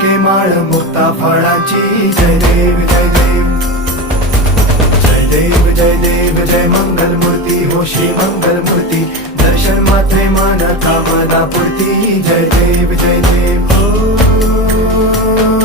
के माळ मुक्ता फळाची जय देव जय देव जय देव जय देव जय मंगल मूर्ती हो श्री मंगल मूर्ती दर्शन मात्रे मान कामना पूर्ती जय देव जय देव हो